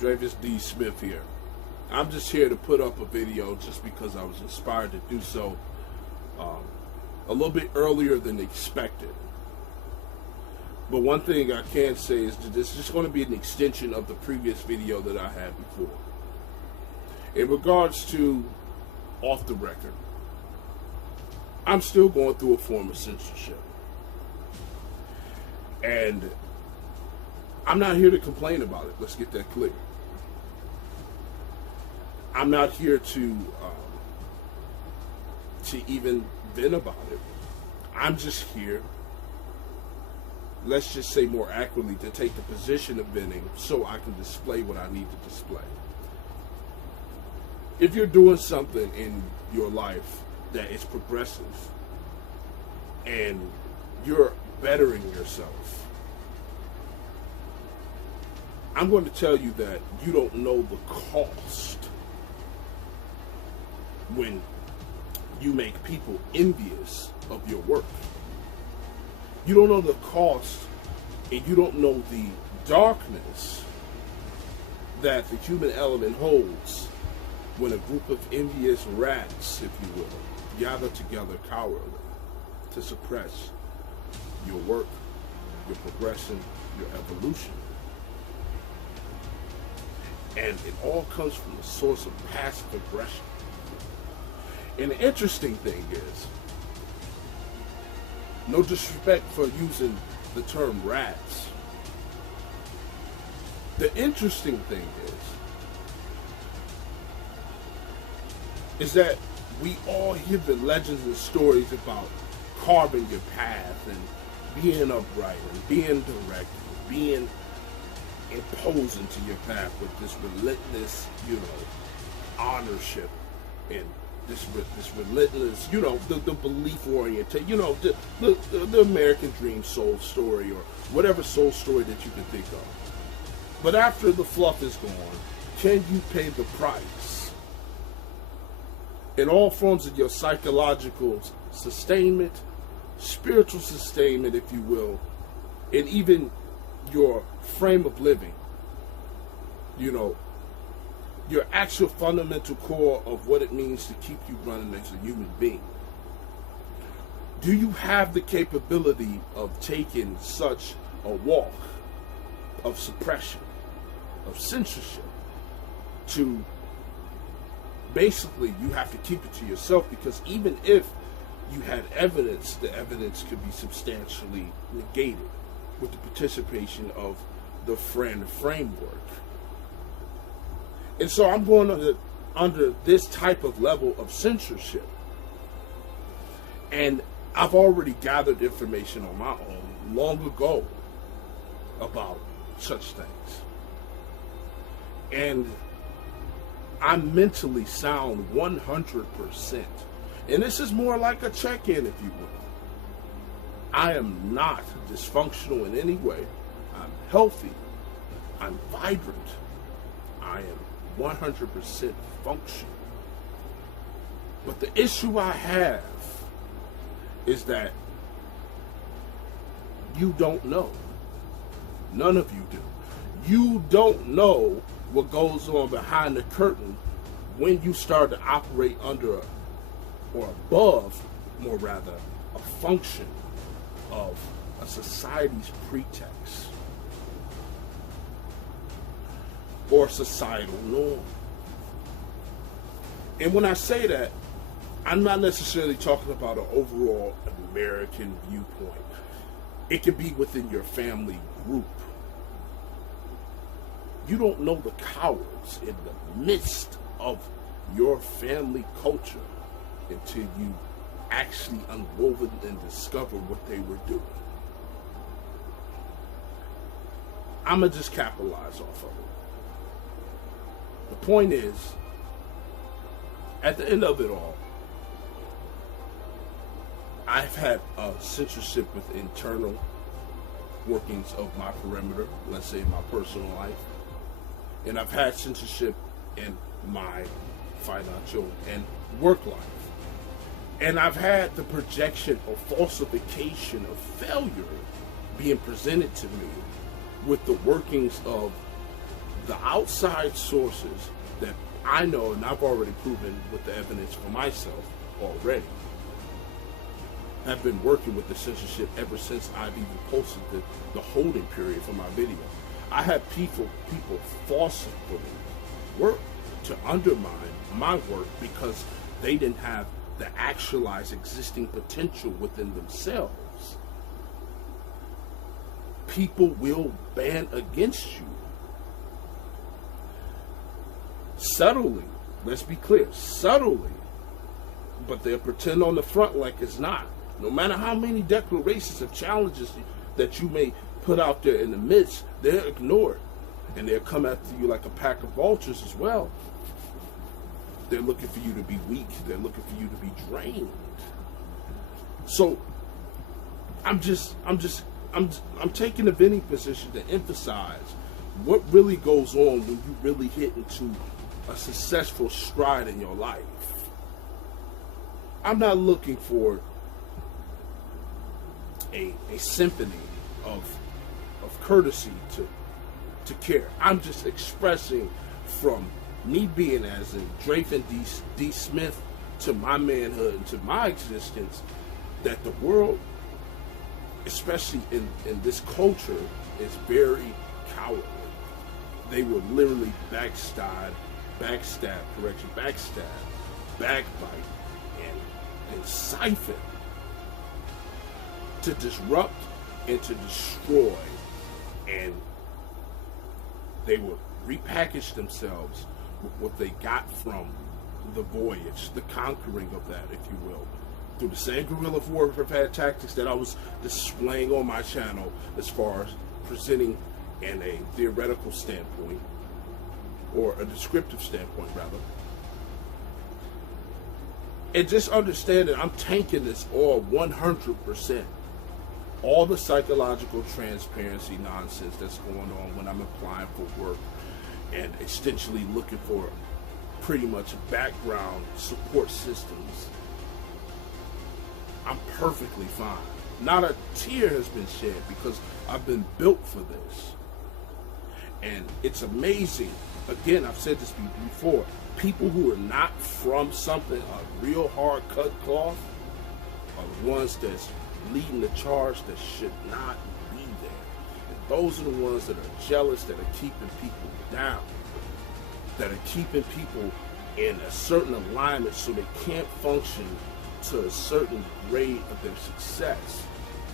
Dravis D. Smith here. I'm just here to put up a video just because I was inspired to do so a little bit earlier than expected. But one thing I can say is that this is just going to be an extension of the previous video that I had before. In regards to off the record, I'm still going through a form of censorship. And I'm not here to complain about it. Let's get that clear. I'm not here to even vent about it. I'm just here, let's just say more accurately, to take the position of venting so I can display what I need to display. If you're doing something in your life that is progressive and you're bettering yourself, I'm going to tell you that you don't know the cost when you make people envious of your work. You don't know the cost, and you don't know the darkness that the human element holds when a group of envious rats, if you will, gather together cowardly to suppress your work, your progression, your evolution. And it all comes from the source of passive aggression. And the interesting thing is, no disrespect for using the term rats, the interesting thing is that we all hear the legends and stories about carving your path and being upright and being direct and being imposing to your path with this relentless, honorship and this relentless, the belief oriented, the American dream soul story or whatever soul story that you can think of. But after the fluff is gone, can you pay the price in all forms of your psychological sustainment, spiritual sustainment, if you will, and even your frame of living, your actual fundamental core of what it means to keep you running as a human being? Do you have the capability of taking such a walk of suppression, of censorship, to basically you have to keep it to yourself, because even if you had evidence, the evidence could be substantially negated with the participation of the friend framework. And so I'm going under this type of level of censorship. And I've already gathered information on my own long ago about such things. And I'm mentally sound 100%. And this is more like a check-in, if you will. I am not dysfunctional in any way. I'm healthy. I'm vibrant. I am 100% functional. But the issue I have is that you don't know. None of you do. You don't know what goes on behind the curtain when you start to operate under or above, more rather, a function of a society's pretext or societal norm. And when I say that, I'm not necessarily talking about an overall American viewpoint. It can be within your family group. You don't know the cowards in the midst of your family culture until you actually unwoven and discover what they were doing. I'm going to just capitalize off of it. The point is, at the end of it all, I've had censorship with internal workings of my perimeter, let's say my personal life, and I've had censorship in my financial and work life. And I've had the projection or falsification of failure being presented to me with the workings of the outside sources that I know, and I've already proven with the evidence for myself already, have been working with the censorship ever since I've even posted the holding period for my video. I had people falsely work to undermine my work because they didn't have the actualized existing potential within themselves. People will ban against you. Subtly, let's be clear, subtly, but they'll pretend on the front like it's not. No matter how many declarations of challenges that you may put out there in the midst, they're ignored. And they'll come after you like a pack of vultures as well. They're looking for you to be weak. They're looking for you to be drained. So I'm taking a vending position to emphasize what really goes on when you really hit into a successful stride in your life. I'm not looking for a symphony of courtesy to care. I'm just expressing from me being as in Drake and D. Smith to my manhood and to my existence, that the world, especially in this culture, is very cowardly. They will literally backbite, and siphon to disrupt and to destroy, and they will repackage themselves with what they got from the voyage, the conquering of that, if you will, through the same guerrilla warfare tactics that I was displaying on my channel as far as presenting in a theoretical standpoint, or a descriptive standpoint rather. And just understand that I'm tanking this all 100%. All the psychological transparency nonsense that's going on when I'm applying for work and essentially looking for pretty much background support systems, I'm perfectly fine. Not a tear has been shed because I've been built for this. And it's amazing. Again, I've said this before. People who are not from something, a real hard cut cloth, are the ones that's leading the charge that should not be there. And those are the ones that are jealous, that are keeping people down, that are keeping people in a certain alignment so they can't function to a certain grade of their success,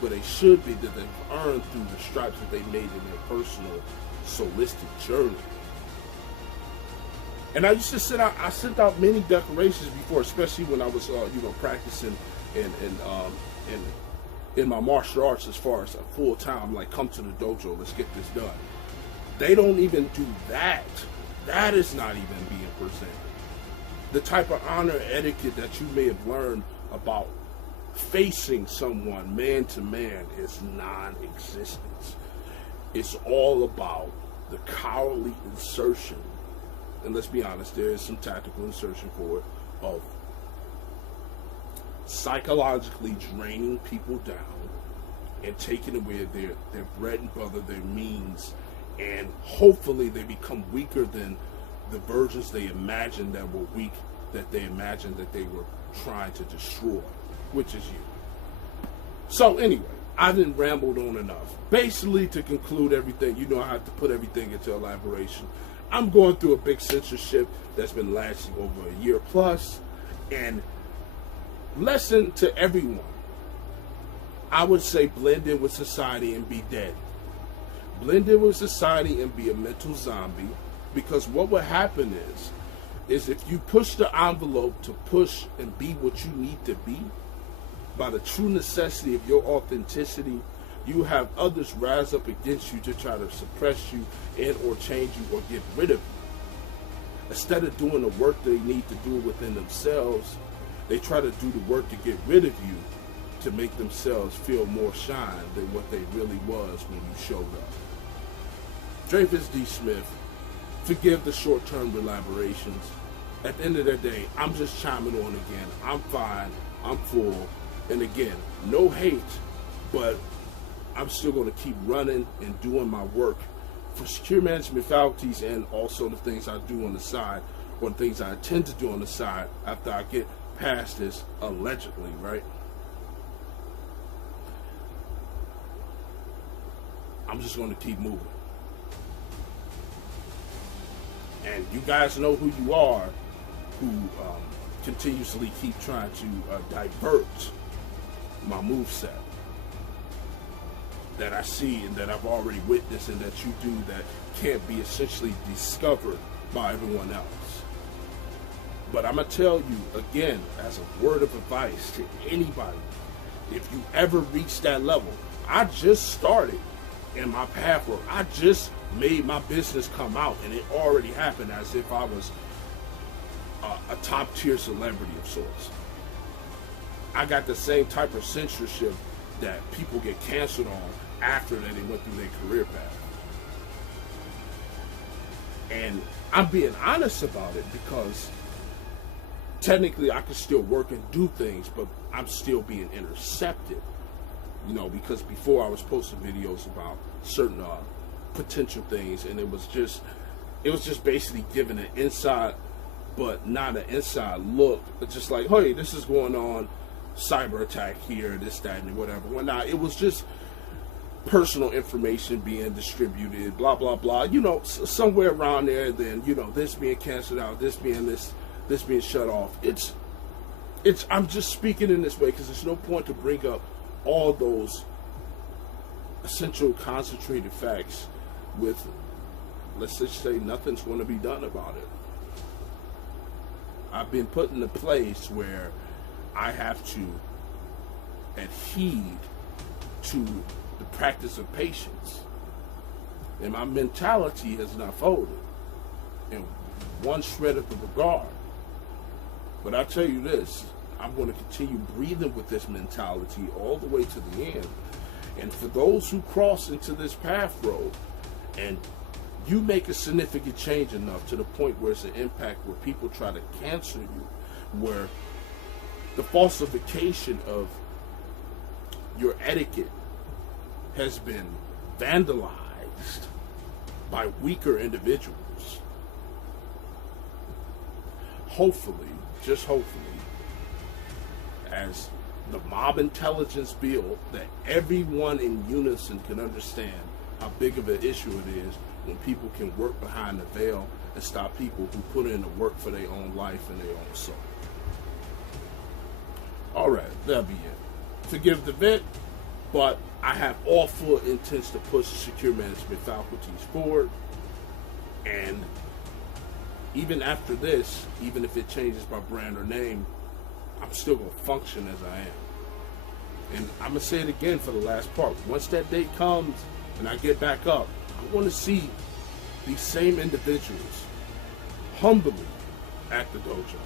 but they should be, that they've earned through the stripes that they made in their personal solistic journey. And I used to sent out many declarations before, especially when I was practicing in my martial arts as far as a full time, like, come to the dojo, let's get this done. They don't even do that. That is not even being presented. The type of honor etiquette that you may have learned about facing someone man to man is non-existent. It's all about the cowardly insertion, and let's be honest, there is some tactical insertion for it, of psychologically draining people down and taking away their bread and butter, their means, and hopefully they become weaker than the versions they imagined that were weak, that they imagined that they were trying to destroy, which is you. So anyway, I didn't rambled on enough. Basically, to conclude everything, you know I have to put everything into elaboration. I'm going through a big censorship that's been lasting over a year plus, and lesson to everyone, I would say blend in with society and be dead. Blend in with society and be a mental zombie, because what will happen is if you push the envelope to push and be what you need to be, by the true necessity of your authenticity, you have others rise up against you to try to suppress you and or change you or get rid of you. Instead of doing the work they need to do within themselves, they try to do the work to get rid of you to make themselves feel more shine than what they really was when you showed up. Dreyfus D. Smith, forgive the short-term elaborations. At the end of the day, I'm just chiming on again. I'm fine. I'm full. And again, no hate, but I'm still going to keep running and doing my work for secure management faculties and also the things I do on the side, or the things I intend to do on the side after I get past this, allegedly, right? I'm just going to keep moving. And you guys know who you are, who continuously keep trying to divert my moveset that I see and that I've already witnessed and that you do that can't be essentially discovered by everyone else. But I'm going to tell you again, as a word of advice to anybody, if you ever reach that level, I just started in my path work. I just made my business come out, and it already happened as if I was a top tier celebrity of sorts. I got the same type of censorship that people get canceled on after they went through their career path. And I'm being honest about it because technically I can still work and do things, but I'm still being intercepted. You know, because before I was posting videos about certain potential things, and it was just basically giving an inside, but not an inside look, but just like, hey, this is going on, cyber attack here, this, that, and whatever. Well, now it was just personal information being distributed, blah blah blah. You know, somewhere around there. Then this being canceled out, this being shut off. It's. I'm just speaking in this way because there's no point to bring up all those essential concentrated facts with, let's just say, nothing's going to be done about it. I've been put in a place where I have to adhere to the practice of patience, and my mentality has not folded in one shred of the regard. But I tell you this, I'm going to continue breathing with this mentality all the way to the end. And for those who cross into this path road and you make a significant change enough to the point where it's an impact where people try to cancel you, where the falsification of your etiquette has been vandalized by weaker individuals, hopefully, just hopefully, as the mob intelligence bill, that everyone in unison can understand how big of an issue it is when people can work behind the veil and stop people who put in the work for their own life and their own soul. All right, that'll be it. Forgive the vent, but I have all full intents to push the secure management faculties forward. And even after this, even if it changes my brand or name, I'm still going to function as I am. And I'm going to say it again for the last part. Once that date comes and I get back up, I want to see these same individuals humbly at the dojo.